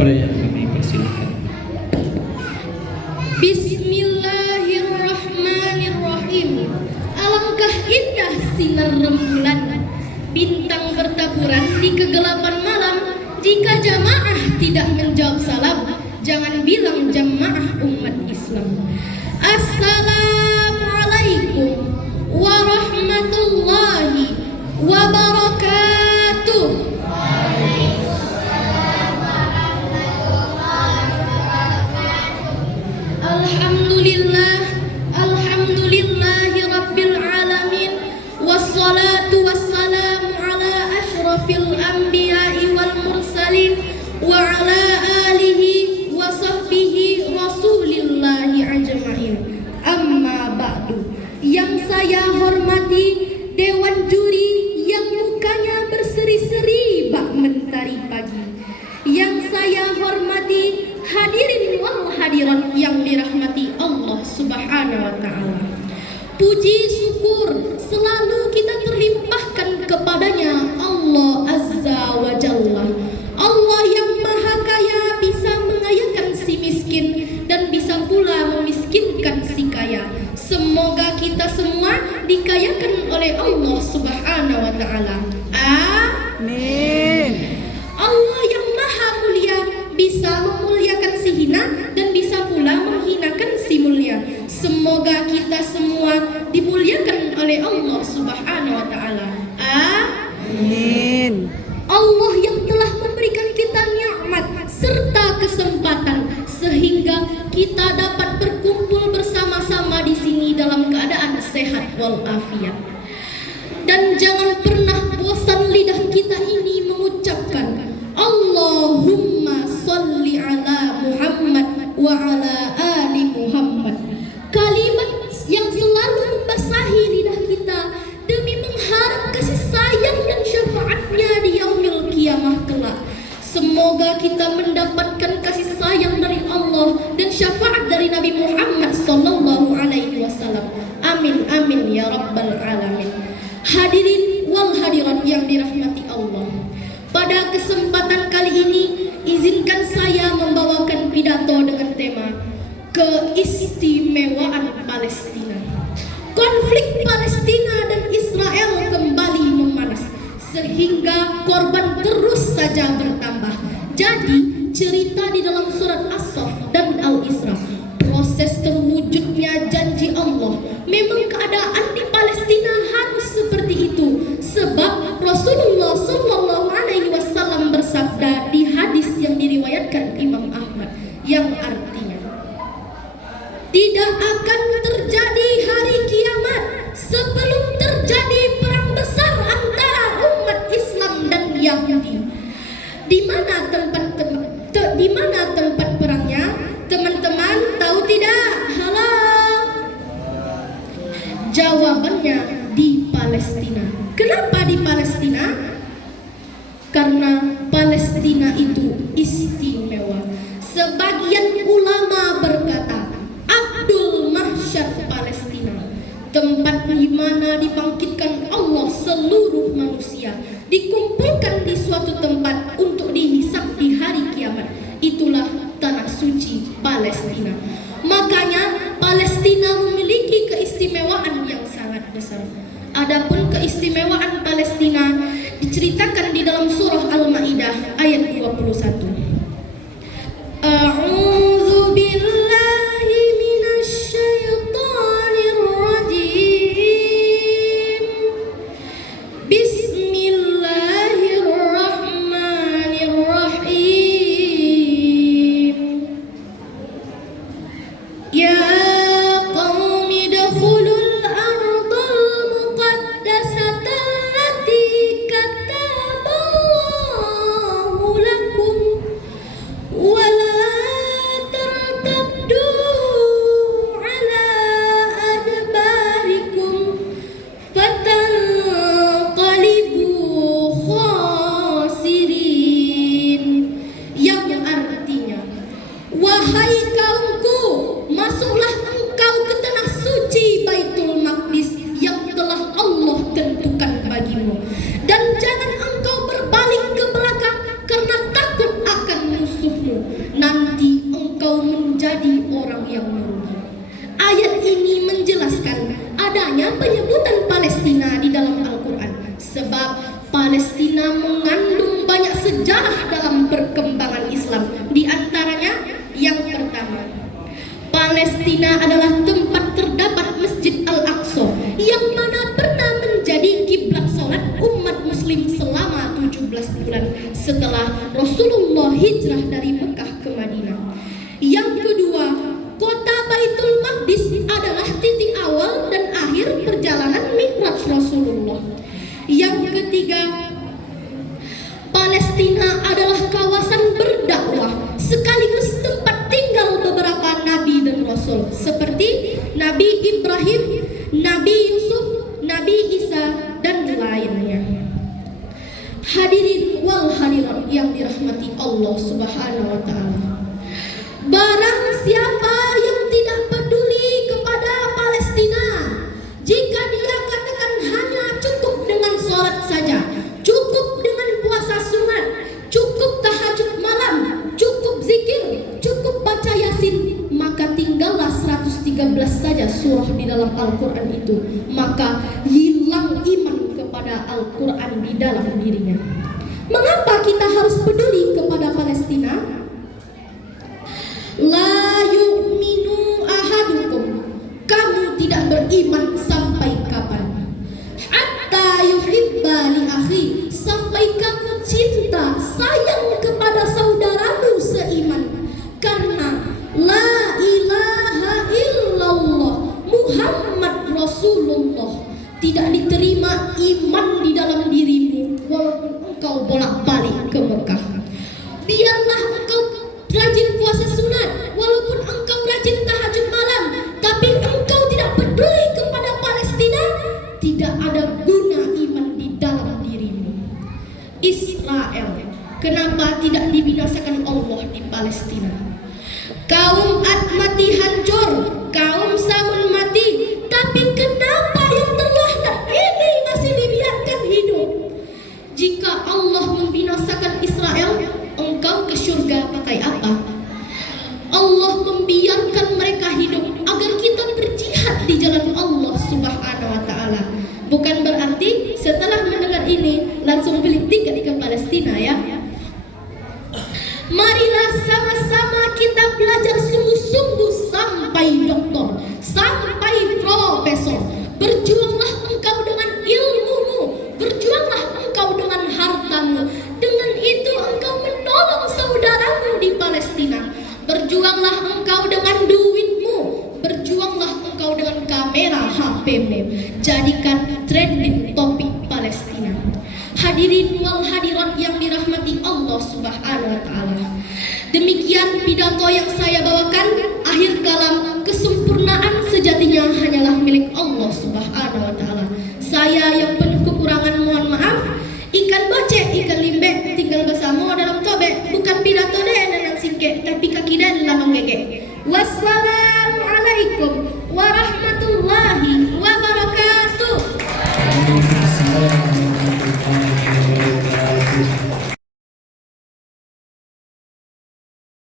kami persilahkan. Bismillahirrahmanirrahim. Alangkah indah sinar rembulan, bintang bertaburan di kegelapan malam. Jika jamaah tidak menjawab salam, jangan bilang jamaah umat Islam. Assalamualaikum warahmatullahi wabarakatuh. Alhamdulillahi rabbil alamin. Wassalatu wassalamu ala ashrafil anbiya'i wal mursalin wa ala alihi wa sahbihi rasulillahi ajma'in. Amma ba'du. Yang saya hormati Dewan Juri yang mukanya berseri-seri bak mentari pagi. Yang saya hormati hadirin wal hadirat yang dirahmati Allah Subhanahu wa taala. Puji syukur selalu kita terlimpahkan kepadanya Allah Azza wa Jalla. Allah yang maha kaya bisa mengayakan si miskin dan bisa pula memiskinkan si kaya. Semoga kita semua dikayakan oleh Allah Subhanahu wa taala. Amin. Allah yang maha mulia bisa memuliakan si hina dan bisa pula menghinakan si mulia. Semoga kita semua dimuliakan oleh Allah Subhanahu wa taala. Amin. Allah yang telah memberikan kita nikmat serta kesempatan sehingga kita dapat berkumpul bersama-sama di sini dalam keadaan sehat walafiat. Dan jangan pernah bosan lidah kita ini mengucapkan Allahumma sholli ala Muhammad wa ala ali Muhammad. Kalimat yang selalu membasahi lidah kita demi mengharap kasih sayang dan syafaatnya di yaumil kiamah kelak. Semoga kita mendapatkan kasih sayang dari Allah dan syafaat dari Nabi Muhammad sallallahu alaihi wasallam. Amin amin ya rabbal alamin. Hadirin wal hadirat yang dirahmati Allah. Pada kesempatan kali ini izinkan saya membawakan pidato dengan tema keistimewaan Palestina. Konflik Palestina dan Israel kembali memanas sehingga korban terus saja bertambah. Jadi cerita di dalam surat As-Saff dan Al-Isra, proses terwujudnya janji Allah. Memang keadaan di Palestina harus seperti itu, sebab Rasulullah sallallahu alaihi wasallam bersabda di hadis yang diriwayatkan Imam Ahmad yang artinya, tidak akan terjadi hari kiamat sebelum terjadi perang besar antara umat Islam dan Yahudi. Di mana tempat perangnya? Teman-teman tahu tidak? Halo. Jawabannya di Palestina. Kenapa di Palestina? Karena Palestina itu istimewa. Sebagian ulama berkata, Abdul Mahsyar Palestina, tempat di mana dibangkitkan Allah seluruh manusia, dikumpulkan di suatu tempat untuk dihisab di hari kiamat. Itulah tanah suci Palestina. Makanya Palestina memiliki keistimewaan yang sangat besar. Adapun keistimewaan Palestina diceritakan di dalam surah Al-Maidah ayat 21. A'udzu billahi minasy syaithanir rajim. Bismillahirrahmanirrahim. Ya qaumi dakhulul ardal muqaddasata allati kataballahu lakum adanya penyebutan Palestina di dalam Al-Quran, sebab Palestina mengandung banyak sejarah dalam perkembangan Islam. Di antaranya, yang pertama, Palestina adalah tempat terdapat Masjid Al-Aqsa yang mana pernah menjadi kiblat salat umat muslim selama 17 bulan setelah Rasulullah hijrah dari Mekah ke Madinah. Yang kedua, kota Baitul Maqdis adalah titik awal dan akhir perjalanan Mi'raj Rasulullah. Yang ketiga, Palestina adalah kawasan berdakwah sekaligus tempat tinggal beberapa nabi dan rasul seperti Nabi Ibrahim, Nabi Yusuf, Nabi Isa, dan lainnya. Hadirin wal hadirat yang dirahmati Allah Subhanahu wa taala. Barang siapa yang tidak peduli kepada Palestina, jika dia katakan hanya cukup dengan sholat saja, cukup dengan puasa sunat, cukup tahajud malam, cukup zikir, cukup baca Yasin, maka tinggallah 113 saja surah di dalam Al-Quran itu, maka hilang iman kepada Al-Quran di dalam dirinya. Mengapa kita harus peduli kepada Palestina? La yu'minu ahadukum, kamu tidak beriman sampai kapan? Hatta yuhibba li akhi, sampai kamu cinta, sayang kepada saudaramu seiman. Karena la ilaha illallah Muhammad Rasulullah tidak diterima iman di dalam dirimu walaupun engkau bolak-balik ke Mekah. Biarlah engkau rajin puasa sunat, walaupun engkau rajin tahajud malam, tapi engkau tidak peduli kepada Palestina, tidak ada guna iman di dalam dirimu. Israel, kenapa tidak dibinasakan Allah di Palestina? Kaum Ad mati hancur, kaum Samud mati, tapi kenapa yang terlahir ini masih dibiarkan hidup? Jika Allah membinasakan Israel, engkau ke surga pakai apa? Allah membiarkan mereka hidup agar kita berjihad di jalan Allah Subhanahu wa taala. Bukan berarti setelah mendengar ini langsung beli tiket ke Palestina ya. Marilah sama-sama kita belajar sungguh-sungguh sampai doktor, sampai profesor. Berjuanglah engkau dengan ilmumu, berjuanglah engkau dengan hartamu. Dengan itu engkau menolong saudaramu di Palestina. Berjuanglah engkau dengan duitmu, berjuanglah engkau dengan kamera HP-mu. Jadikan trending topik Palestina. Hadirin wal hadirat yang dirahmati Allah Subhanahu wa taala. Demikian pidato yang saya bawakan. Akhir kalam, kesempurnaan sejatinya hanyalah milik Allah